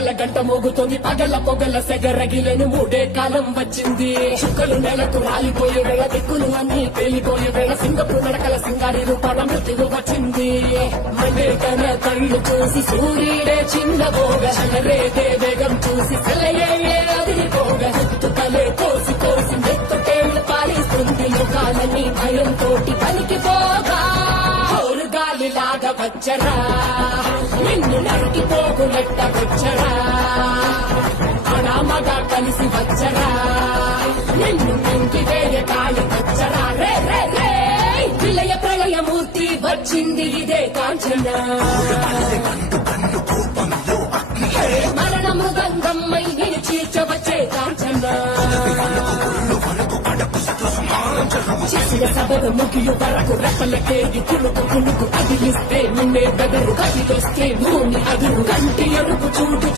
గజల గంట మోగుతోంది పగల పొగల సెగరగిలను మూడే కాలం వచ్చింది చుక్కలు నెలకు రాలిపోయే వేళ దిక్కులు అన్ని పేలిపోయే వేళ సింగపు నడకల సింగారి రూపాల మృత్యువు వచ్చింది మండే తన కళ్ళు చూసి సూర్యుడే చిన్నబోగ చలరేదే వేగం చూసి సెలయే అదిరిపోగ చుట్టుకలే కోసి కోసి మెత్తటేళ్లు పాలిస్తుంది లోకాలని భయంతో పలికిపోగా గాలిలాగా వచ్చరా నిన్ను నరికి పోగులెట్ట వచ్చరా అనామగా కలిసి వచ్చరా నిన్ను ఇంటి వేయ కాలి వచ్చరా రే రే రే విలయ ప్రళయమూర్తి వచ్చింది ఇదే కాంచన మరణ మృదంగమ్మై నేను చీర్చవచ్చే కాంచన చేసిన సభను ముగియు వరకు రెప్పలకేగి కులుకు కులుకు కదిలిస్తే నిన్నే బెదరు కదిలొస్తే భూమి అదురు కంటి ఎరుపు చూడు